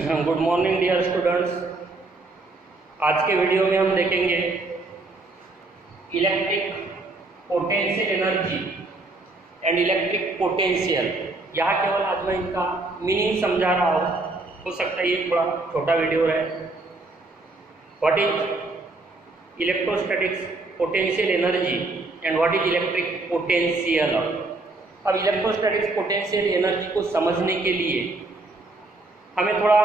Good morning dear students. आज के video में हम देखेंगे electric potential energy and electric potential. यहाँ केवल आज मैं इनका मीनिंग समझा रहा हूँ, हो सकता है ये थोड़ा छोटा वीडियो रहे। What is electrostatics potential energy and what is electric potential. अब इलेक्ट्रोस्टैटिक्स पोटेंशियल एनर्जी को समझने के लिए हमें थोड़ा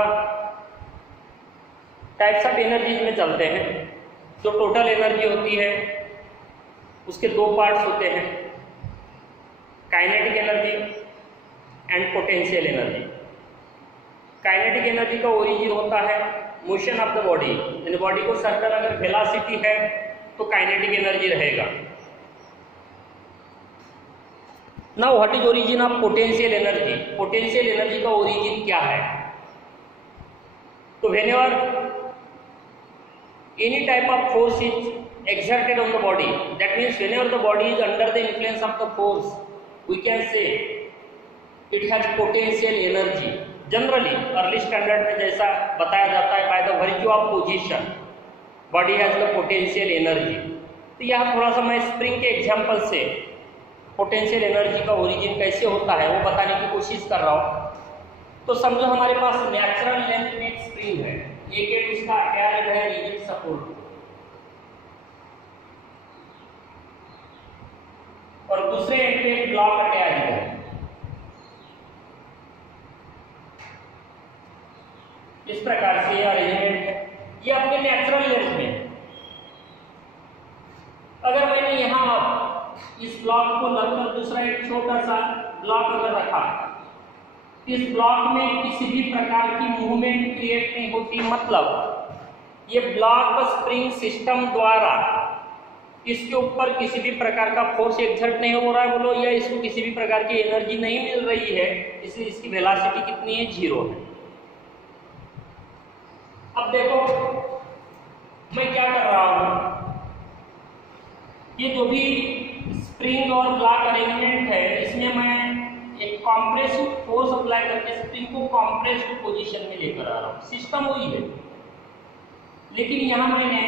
टाइप्स ऑफ एनर्जीज में चलते हैं। जो टोटल एनर्जी होती है उसके दो पार्ट्स होते हैं, kinetic energy and potential energy. Kinetic energy का ओरिजिन होता है मोशन ऑफ द बॉडी, यानी बॉडी को सर्कल अगर वेलोसिटी है तो काइनेटिक एनर्जी रहेगा। Now what is origin of potential energy. Potential energy का ओरिजिन क्या है? तो whenever any type of force is exerted on the body, that means whenever the body is under the influence of the force, we can say it has potential energy. Generally early standard में जैसा बताया जाता है, by the virtue of position body has the potential energy। तो यहाँ थोड़ा सा मैं स्प्रिंग के एग्जाम्पल से पोटेंशियल एनर्जी का ओरिजिन कैसे होता है वो बताने की कोशिश कर रहा हूँ। तो समझो हमारे पास नेचुरल लेंथ में एक स्प्रिंग है, एक एंड उसका अटैच्ड है रिजिड सपोर्ट और दूसरे एंड पे एक ब्लॉक अटैच्ड है। इस प्रकार से अरेंजमेंट है, ये अपने नेचुरल लेंथ में। अगर मैंने यहाँ इस ब्लॉक को लगकर दूसरा एक छोटा सा ब्लॉक अगर रखा, इस ब्लॉक में किसी भी प्रकार की मूवमेंट क्रिएट नहीं होती, मतलब ये ब्लॉक स्प्रिंग सिस्टम द्वारा इसके ऊपर किसी भी प्रकार का फोर्स एक्सर्ट नहीं हो रहा है बोलो, या इसको किसी भी प्रकार की एनर्जी नहीं मिल रही है, इसलिए इसकी वेलोसिटी कितनी है? 0 है। अब देखो मैं क्या कर रहा हूं, ये जो भी स्प्रिंग और ब्लॉक अरेंजमेंट है इसमें मैं एक कॉम्प्रेसिव फोर्स अप्लाई करके स्प्रिंग को कॉम्प्रेस्ड पोजीशन में लेकर आ रहा हूं। सिस्टम वही है, लेकिन यहां मैंने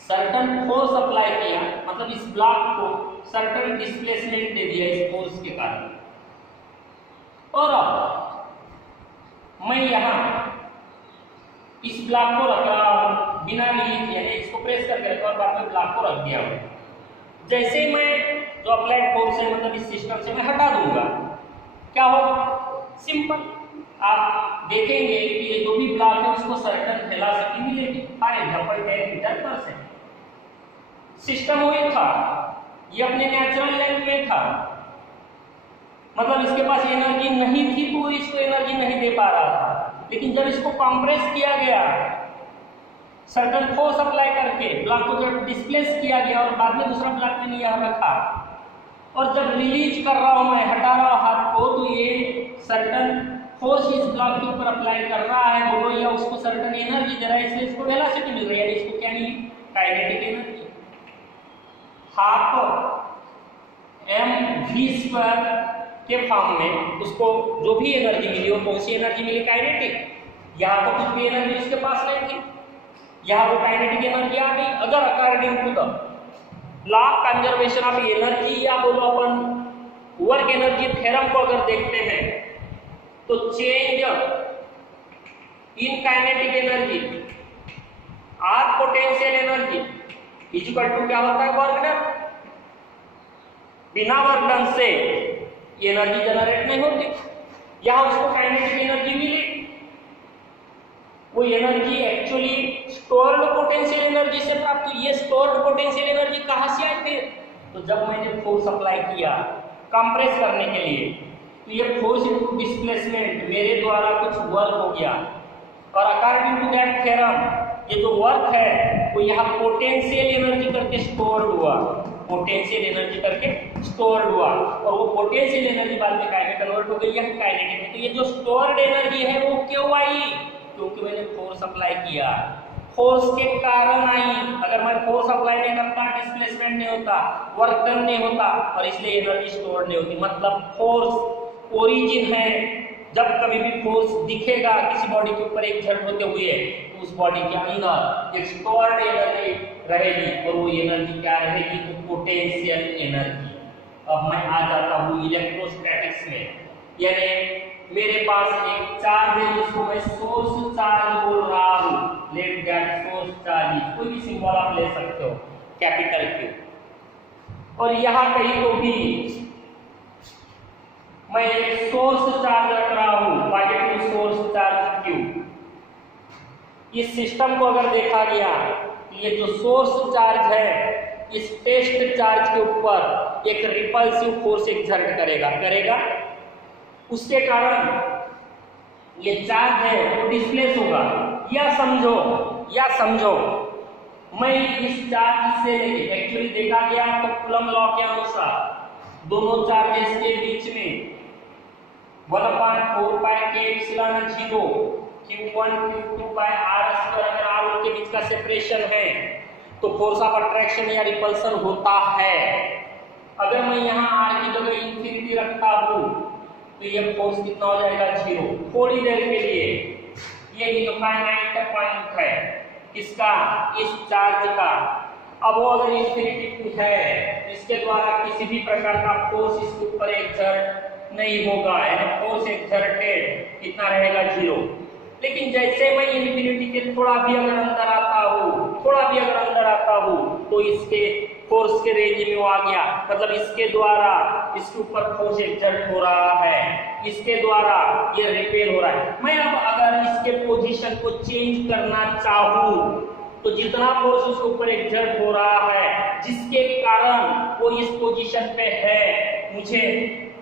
सर्टन फोर्स अप्लाई किया, मतलब इस ब्लॉक को सर्टन डिस्प्लेसमेंट दे दिया इस फोर्स के कारण। और अब मैं यहां इस ब्लॉक को रख रहा हूं बिना रिलीज, यानी इसको प्रेस करके रखा और बाद में ब्लॉक को रख दिया हूं। जैसे ही मैं जो अप्लाइड फोर्स है मतलब इस सिस्टम से मैं हटा दूंगा, क्या होगा? सिंपल, आप देखेंगे कि ये जो भी ब्लॉक है उसको सर्टन वेलोसिटी मिलेगी, फॉर एग्जांपल 10 मीटर पर सेकंड। सिस्टम वही था, ये अपने नेचुरल लेंथ में था, मतलब इसके पास एनर्जी नहीं थी तो इसको एनर्जी नहीं दे पा रहा था। लेकिन जब इसको कंप्रेस किया गया, सर्टन फोर्स अप्लाई करके ब्लॉक को जब डिस्प्लेस किया गया और बाद में दूसरा ब्लॉक मैंने यहाँ रखा और जब रिलीज कर रहा हूँ मैं, हटा रहा हूँ हाथ को, तो ये सर्टन फोर्स इस ब्लॉक के ऊपर अप्लाई कर रहा है बोलो, या उसको सर्टन एनर्जी दे रहा है, इसलिए इसको वेलोसिटी मिल रही है। इसको क्या मिली? Kinetic energy. हाफ mv² के फॉर्म में उसको जो भी एनर्जी मिली वो कौन सी एनर्जी मिली? काइनेटिक। यहाँ पर कुछ भी एनर्जी उसके पास नहीं थी, यहाँ वो काइनेटिक एनर्जी आ गई। अगर according to the law of conservation of energy या बोलो अपन वर्क एनर्जी थ्योरम को अगर देखते हैं तो चेंज इन काइनेटिक एनर्जी और पोटेंशियल एनर्जी इक्वल टू क्या होता है? Work done. बिना वर्क डन से एनर्जी जनरेट नहीं होती। यहाँ उसको काइनेटिक एनर्जी मिली, वो energy actually stored potential energy से प्राप्त हुई। ये स्टोर्ड पोटेंशियल एनर्जी कहां से आई थी? तो जब मैंने फोर्स अप्लाई किया कंप्रेस करने के लिए, तो ये फोर्स इनटू डिस्प्लेसमेंट मेरे द्वारा कुछ वर्क हो गया, और अकॉर्डिंग टू दैट थ्योरम ये जो वर्क है वो यहाँ पोटेंशियल एनर्जी करके स्टोर्ड हुआ, पोटेंशियल एनर्जी करके स्टोर्ड हुआ, और वो पोटेंशियल एनर्जी बाद में काय में कन्वर्ट हो गई है काइनेटिक में। तो ये जो स्टोर्ड एनर्जी है वो क्यों आई? क्योंकि मैंने फोर्स अप्लाई किया, फोर्स के कारण आई। अगर मैं फोर्स अप्लाई नहीं करता, डिस्प्लेसमेंट नहीं होता, वर्क डन नहीं होता, और इसलिए एनर्जी स्टोर नहीं होती। मतलब फोर्स ओरिजिन है जब कभी भी फोर्स दिखेगा किसी बॉडी के ऊपर एक झट होते हुए तो उस बॉडी के अंदर एक स्टोर्ड एनर्जी रहेगी और वो एनर्जी क्या रहेगी? तो पोटेंशियल एनर्जी। अब मैं आ जाता हूँ इलेक्ट्रोस्टैटिक्स में, यानी मेरे पास एक चार्ज है जिसको मैं सोर्स चार्ज बोल रहा हूँ। लेट दैट सोर्स चार्ज, कोई भी सिंबल आप ले सकते हो, कैपिटल Q। और यहाँ कहीं को भी मैं एक सोर्स चार्ज रख रहा हूँ, पॉजिटिव सोर्स चार्ज Q। इस सिस्टम को अगर देखा गया, ये जो सोर्स चार्ज है इस टेस्ट चार्ज के ऊपर एक रिपल्सिव फोर्स एक्सर्ट करेगा। उसके कारण ये चार्ज है वो डिस्प्लेस होगा। या समझो मैं इस चार्ज से एक्चुअली देखा गया तो कूलम लॉ के अनुसार दोनों चार्जेस के बीच में 1/4 पाई के epsilon 0 Q1 Q2 bye r² अगर r उनके बीच का सेपरेशन है तो फोर्स ऑफ अट्रैक्शन या रिपल्सन होता है। अगर मैं यहाँ r की जगह इंफिनिटी रखता हूँ तो ये फोर्स कितना हो जाएगा? 0। थोड़ी देर के लिए ये इनफाइनाइट पॉइंट है किसका? इस चार्ज का। अब वो अगर इंफिनिटी है इसके द्वारा किसी भी प्रकार का फोर्स इसके ऊपर एक्सर्ट नहीं होगा, यानी फोर्स एक्सर्टेड कितना रहेगा? 0। लेकिन जैसे मैं इंफिनिटी के थोड़ा भी अगर अंदर आता हूँ तो इसके फोर्स के रेंज में वो आ गया, मतलब इसके द्वारा इसके ऊपर फोर्स एक्सर्ट हो रहा है, इसके द्वारा ये रिपेल हो रहा है। मैं अब अगर इसके पोजीशन को चेंज करना चाहूँ तो जितना फोर्स उसके ऊपर एक्सर्ट हो रहा है जिसके कारण वो इस पोजीशन पे है, मुझे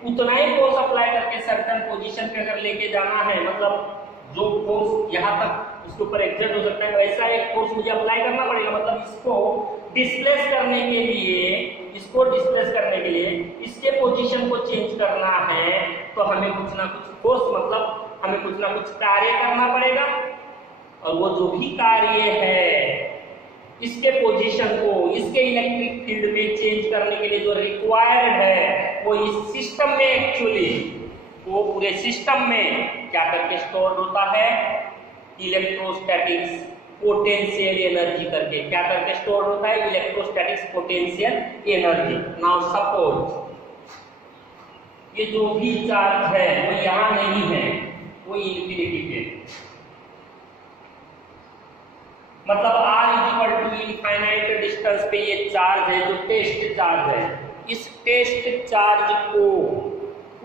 उतना ही फोर्स अप्लाई करके सर्टेन पोजीशन पे अगर लेके जाना है, मतलब जो फोर्स यहाँ तक उसके ऊपर एक्सर्ट हो सकता है वैसा एक फोर्स मुझे अप्लाई करना पड़ेगा। मतलब इसको डिस्प्लेस करने के लिए इसके पोजीशन को चेंज करना है तो हमें कुछ ना कुछ फोर्स, मतलब हमें कुछ ना कुछ कार्य करना पड़ेगा। और वो जो भी कार्य है इसके पोजीशन को इसके इलेक्ट्रिक फील्ड में चेंज करने के लिए जो रिक्वायर्ड है वो इस सिस्टम में एक्चुअली वो पूरे सिस्टम में क्या करके स्टोर होता है? इलेक्ट्रोस्टैटिक्स पोटेंशियल एनर्जी करके क्या करके स्टोर होता है? Electrostatics potential energy. Now suppose ये जो भी चार्ज है वो यहाँ नहीं है, वो इंफिनिटी पे, मतलब r इनफाइनाइट डिस्टेंस पे ये चार्ज है जो टेस्ट चार्ज है। इस टेस्ट चार्ज को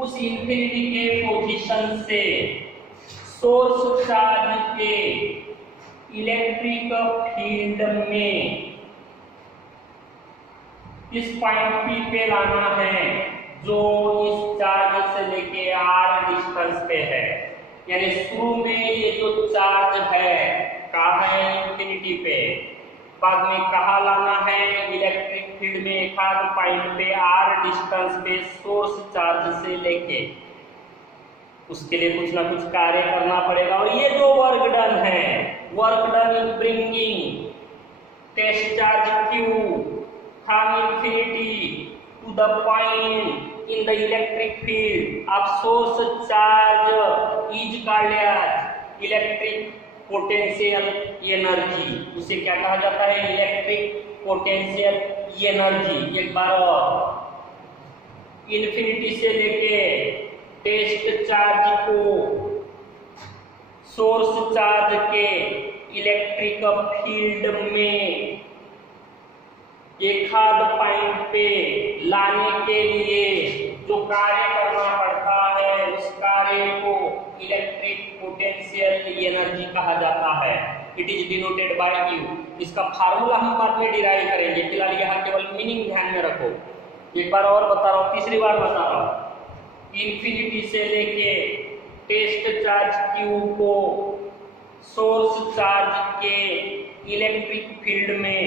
उस इंफिनिटी के पोजीशन से सोर्स चार्ज के इलेक्ट्रिक फील्ड में इस पॉइंट P पे लाना है जो इस चार्ज से लेके r डिस्टेंस पे है। यानी शुरू में ये जो चार्ज है कहाँ है? इंफिनिटी पे। बाद में कहाँ लाना है? इलेक्ट्रिक फील्ड में एक आध पॉइंट पे r डिस्टेंस पे सोर्स चार्ज से लेके उसके लिए कुछ ना कुछ कार्य करना पड़ेगा। और ये जो वर्क डन है, work done in bringing test charge Q from infinity to the point in the electric field of source charge is called as electric potential energy. उसे क्या कहा जाता है? Electric potential energy. एक बार और, इंफिनिटी से लेके टेस्ट चार्ज को सोर्स चार्ज के इलेक्ट्रिक फील्ड में एक आध पॉइंट पे लाने के लिए जो कार्य करना पड़ता है उस कार्य को इलेक्ट्रिक पोटेंशियल एनर्जी कहा जाता है। It is denoted by Q। इसका फार्मूला हम बाद में डिराइव करेंगे, फिलहाल यहाँ केवल मीनिंग ध्यान में रखो। एक बार और बता रहा हूँ, तीसरी बार बता रहा हूँ। इंफिनिटी से लेके टेस्ट चार्ज Q को सोर्स चार्ज के इलेक्ट्रिक फील्ड में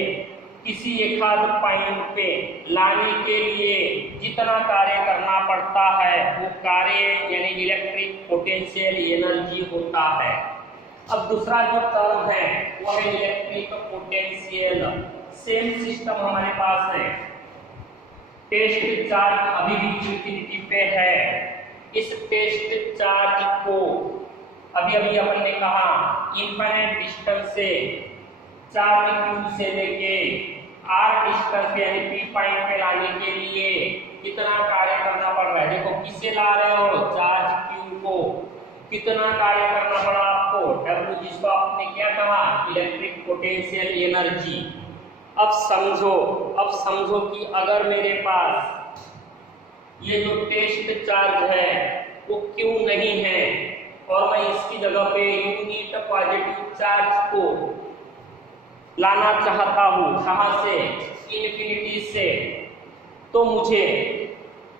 किसी एक आध पॉइंट पे लाने के लिए जितना कार्य करना पड़ता है वो कार्य यानी इलेक्ट्रिक पोटेंशियल एनर्जी होता है। अब दूसरा जो टर्म है वो है इलेक्ट्रिक पोटेंशियल। सेम सिस्टम हमारे पास है, टेस्ट चार्ज अभी भी इंफिनिटी पे है, इस टेस्ट चार्ज को अभी अभी अपन ने कहा इनफाइनाइट डिस्टेंस से चार्ज q से लेके r डिस्टेंस यानी p पॉइंट पे लाने के लिए कितना कार्य करना पड़ रहा है। देखो किससे ला रहे हो, चार्ज q को, कितना कार्य करना पड़ा आपको, W, जिसको आपने क्या कहा, इलेक्ट्रिक पोटेंशियल एनर्जी। अब समझो कि अगर मेरे पास ये जो टेस्ट चार्ज है वो Q नहीं है और मैं इसकी जगह पे यूनिट पॉजिटिव चार्ज को लाना चाहता हूँ, कहाँ से, इन्फिनिटी से, तो मुझे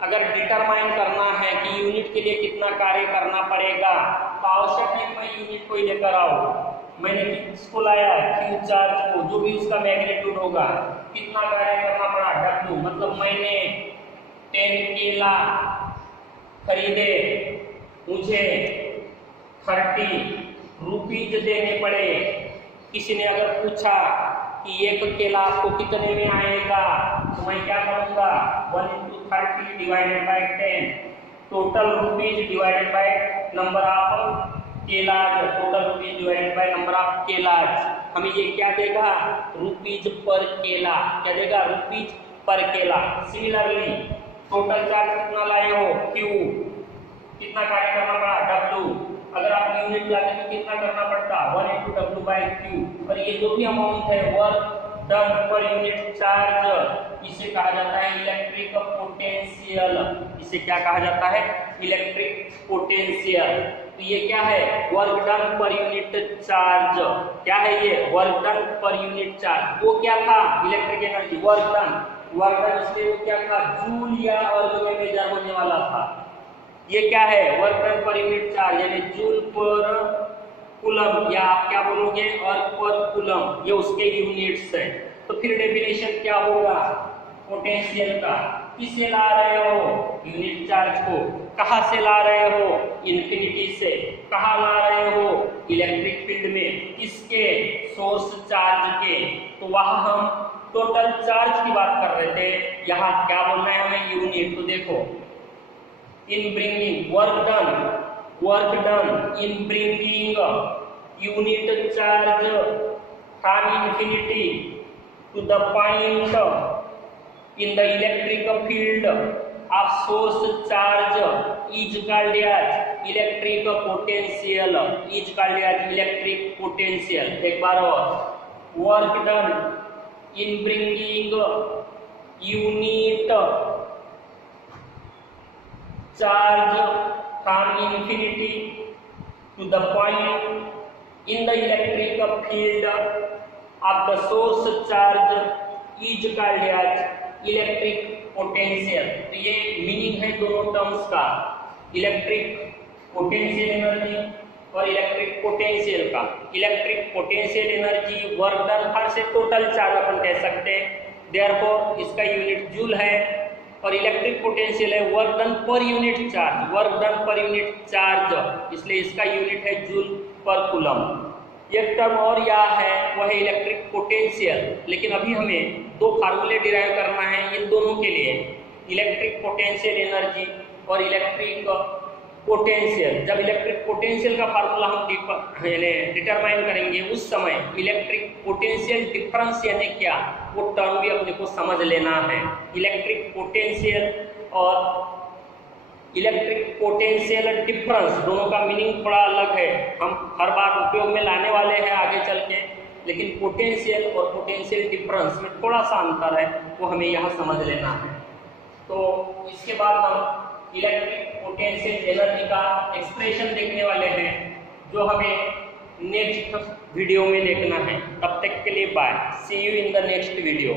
अगर डिटरमाइन करना है कि यूनिट के लिए कितना कार्य करना पड़ेगा तो आवश्यक है मैं यूनिट को ही लेकर आऊँ। मैंने किसको लाया, Q चार्ज को, जो भी उसका मैग्नीट्यूड होगा, कितना कार्य करना पड़ा, W, मतलब मैंने 10 केला खरीदे, मुझे 30 रुपीज देने पड़े। किसी ने अगर पूछा कि एक केला आपको कितने में आएगा तो मैं क्या करूंगा, 1 into 30 divided by 10, total rupees divided by number of केलाज, total rupees divided by number of केलाज। हमें ये क्या देगा, रुपीज पर केला, क्या देगा, रुपीज पर केला। सिमिलरली टोटल चार्ज कितना लाए हो, Q, कितना कार्य करना पड़ा, W, अगर आप यूनिट लाते तो कितना करना पड़ता, 1 into W by Q। और ये जो भी अमाउंट है work done per unit charge, इसे कहा जाता है इलेक्ट्रिक पोटेंशियल। इसे क्या कहा जाता है, इलेक्ट्रिक पोटेंशियल। तो ये क्या है, work done per unit charge. क्या है ये, work done per unit charge. वो क्या था, इलेक्ट्रिक एनर्जी, वर्क डन, इसलिए वो क्या था, जूल या अर्ग में मेजर होने वाला था। ये क्या है, work done per unit charge यानी जूल पर कूलम, या आप क्या बोलोगे, अर्ग पर कूलम, ये उसके यूनिट्स है। तो फिर डेफिनेशन क्या होगा पोटेंशियल का, किसे ला रहे हो, यूनिट चार्ज को, कहां से ला रहे हो, इन्फिनिटी से, कहां ला रहे हो, इलेक्ट्रिक फील्ड में, किसके, सोर्स चार्ज के। तो वहां हम टोटल चार्ज की बात कर रहे थे, यहाँ क्या बोलना है हमें, यूनिट। तो देखो, in bringing work done in bringing unit charge from infinity to the point in the electric field of source charge is called as electric potential, is called as electric potential। एक बार और, work done in bringing unit charge from infinity to the point in the electric field of the source charge is called as electric potential। तो ये meaning है दोनों terms का, electric potential energy और electric potential का। Electric potential energy work done हर से total charge अपन कह सकते हैं, देयरफॉर इसका यूनिट जूल है। और इलेक्ट्रिक पोटेंशियल है work done per unit charge, work done per unit charge, इसलिए इसका यूनिट है जूल पर कूलम। एक टर्म और यह है वह है इलेक्ट्रिक पोटेंशियल। लेकिन अभी हमें दो फार्मूले डिराइव करना है इन दोनों के लिए, इलेक्ट्रिक पोटेंशियल एनर्जी और इलेक्ट्रिक पोटेंशियल। जब इलेक्ट्रिक पोटेंशियल का फार्मूला हम डिटरमाइन करेंगे उस समय इलेक्ट्रिक पोटेंशियल डिफरेंस यानी क्या, वो टर्म भी अपने को समझ लेना है। इलेक्ट्रिक पोटेंशियल और इलेक्ट्रिक पोटेंशियल डिफरेंस दोनों का मीनिंग थोड़ा अलग है, हम हर बार उपयोग में लाने वाले हैं आगे चल के, लेकिन पोटेंशियल और पोटेंशियल डिफरेंस में थोड़ा सा अंतर है, वो हमें यहाँ समझ लेना है। तो इसके बाद हम इलेक्ट्रिक पोटेंशियल एनर्जी का एक्सप्रेशन देखने वाले हैं, जो हमें नेक्स्ट वीडियो में देखना है। तब तक के लिए bye, see you in the next video.